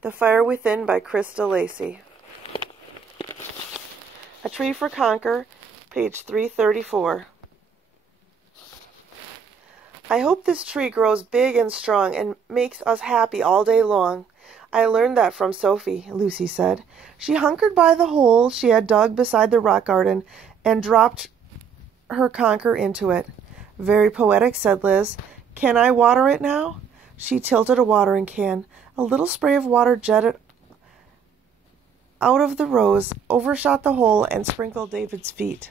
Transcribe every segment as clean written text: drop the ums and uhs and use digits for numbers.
The Fire Within by Krista Lacey. A Tree for Conker, page 334. I hope this tree grows big and strong and makes us happy all day long. I learned that from Sophie, Lucy said. She hunkered by the hole she had dug beside the rock garden and dropped her conker into it. Very poetic, said Liz. Can I water it now? She tilted a watering can. A little spray of water jetted out of the rose, overshot the hole, and sprinkled David's feet.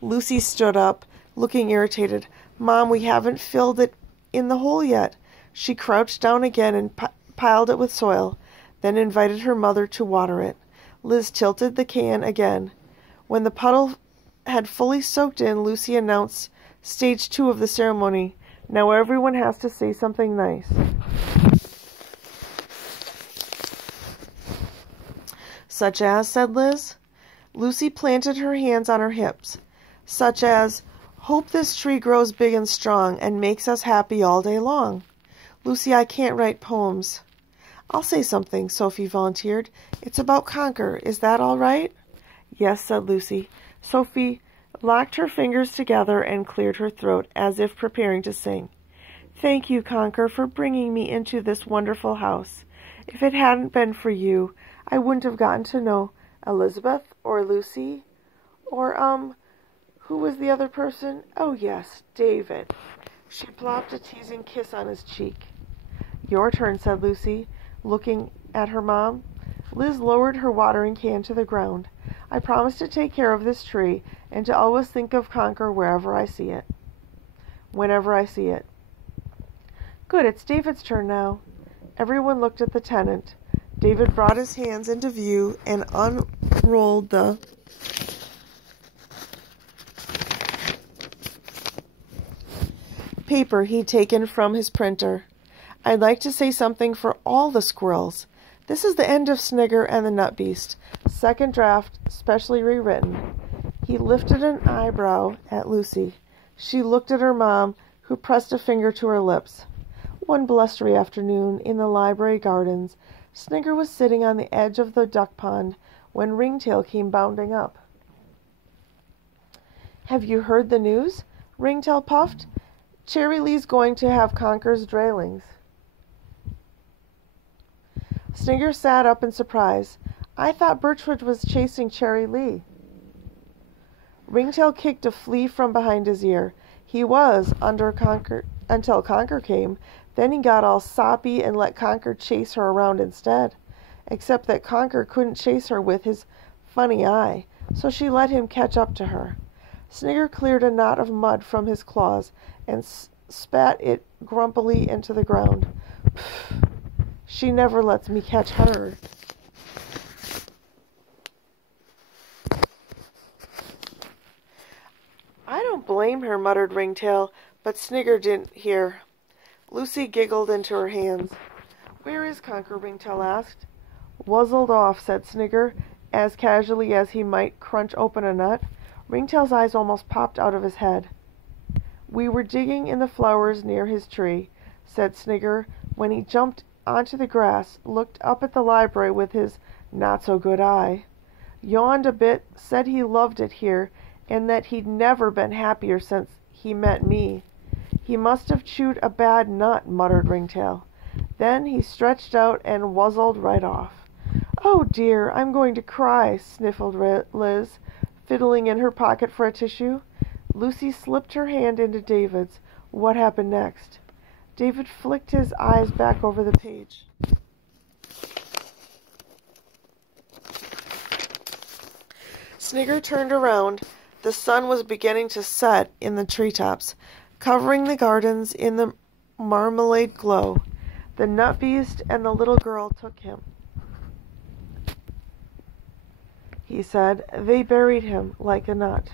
Lucy stood up, looking irritated. Mom, we haven't filled it in the hole yet. She crouched down again and piled it with soil, then invited her mother to water it. Liz tilted the can again. When the puddle had fully soaked in, Lucy announced stage 2 of the ceremony. Now everyone has to say something nice. Such as, said Liz. Lucy planted her hands on her hips. Such as, hope this tree grows big and strong and makes us happy all day long. Lucy, I can't write poems. I'll say something, Sophie volunteered. It's about Conker. Is that all right? Yes, said Lucy. Sophie locked her fingers together and cleared her throat as if preparing to sing. Thank you, Conker, for bringing me into this wonderful house. If it hadn't been for you, I wouldn't have gotten to know Elizabeth or Lucy or, who was the other person? Oh, yes, David. She plopped a teasing kiss on his cheek. Your turn, said Lucy, looking at her mom. Liz lowered her watering can to the ground. I promise to take care of this tree and to always think of Conker wherever I see it. Whenever I see it. Good, it's David's turn now. Everyone looked at the tenant. David brought his hands into view and unrolled the paper he'd taken from his printer. I'd like to say something for all the squirrels. This is the end of Snigger and the Nut Beast. Second draft, specially rewritten. He lifted an eyebrow at Lucy. She looked at her mom, who pressed a finger to her lips. One blustery afternoon in the library gardens, Snigger was sitting on the edge of the duck pond when Ringtail came bounding up. Have you heard the news? Ringtail puffed. Cherry Lee's going to have Conker's drailings. Snigger sat up in surprise. I thought Birchwood was chasing Cherry Lee. Ringtail kicked a flea from behind his ear. He was until Conker came. Then he got all soppy and let Conker chase her around instead. Except that Conker couldn't chase her with his funny eye, so she let him catch up to her. Snigger cleared a knot of mud from his claws and spat it grumpily into the ground. Pfft, she never lets me catch her. I don't blame her, muttered Ringtail, but Snigger didn't hear. Lucy giggled into her hands. Where is Conker? Ringtail asked. Wuzzled off, said Snigger, as casually as he might crunch open a nut. Ringtail's eyes almost popped out of his head. We were digging in the flowers near his tree, said Snigger, when he jumped onto the grass, looked up at the library with his not-so-good eye, yawned a bit, said he loved it here, and that he'd never been happier since he met me. He must have chewed a bad nut, muttered Ringtail. Then he stretched out and wuzzled right off. Oh, dear, I'm going to cry, sniffled Liz, fiddling in her pocket for a tissue. Lucy slipped her hand into David's. What happened next? David flicked his eyes back over the page. Snigger turned around. The sun was beginning to set in the treetops, covering the gardens in the marmalade glow. The Nut Beast and the little girl took him. He said, they buried him like a nut.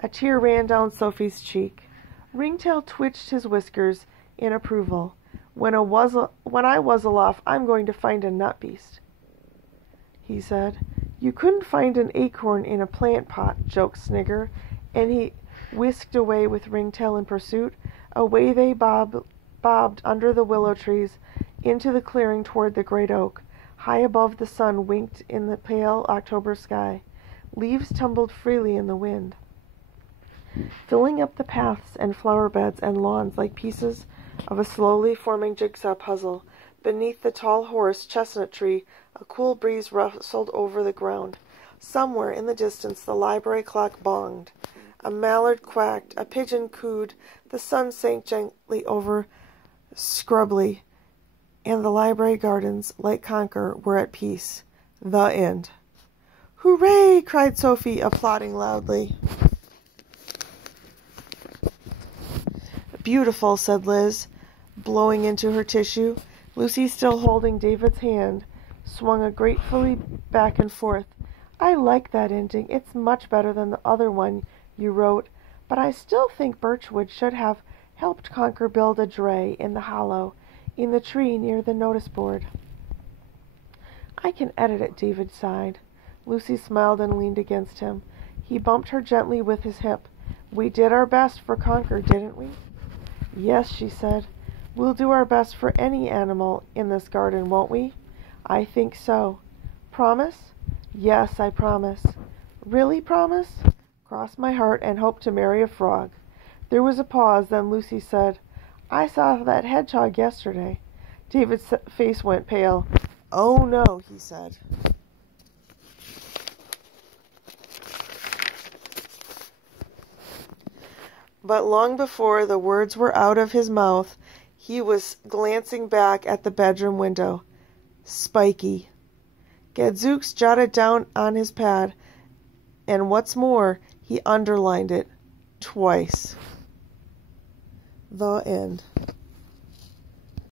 A tear ran down Sophie's cheek. Ringtail twitched his whiskers in approval. When I wuzzle off, I'm going to find a Nut Beast, he said. You couldn't find an acorn in a plant pot, joked Snigger, and he whisked away with Ringtail in pursuit. Away they bobbed under the willow trees into the clearing toward the great oak. High above, the sun winked in the pale October sky. Leaves tumbled freely in the wind, filling up the paths and flower beds and lawns like pieces of a slowly forming jigsaw puzzle. Beneath the tall horse chestnut tree, a cool breeze rustled over the ground. Somewhere in the distance, the library clock bonged. A mallard quacked, a pigeon cooed, the sun sank gently over Scrubbly, and the library gardens, like Conker, were at peace. The end. "Hooray!" cried Sophie, applauding loudly. "Beautiful," said Liz, blowing into her tissue. Lucy, still holding David's hand, swung it gratefully back and forth. "I like that ending. It's much better than the other one you wrote, but I still think Birchwood should have helped Conker build a dray in the hollow, in the tree near the notice board." "I can edit it," David sighed. Lucy smiled and leaned against him. He bumped her gently with his hip. "We did our best for Conker, didn't we?" "Yes," she said. "We'll do our best for any animal in this garden, won't we?" "I think so." "Promise?" "Yes, I promise." "Really promise?" "Cross my heart and hope to marry a frog." There was a pause, then Lucy said, "I saw that hedgehog yesterday." David's face went pale. "Oh, no," he said. But long before the words were out of his mouth, he was glancing back at the bedroom window. Spiky. Gadzooks jotted down on his pad, and what's more, he underlined it twice. The end.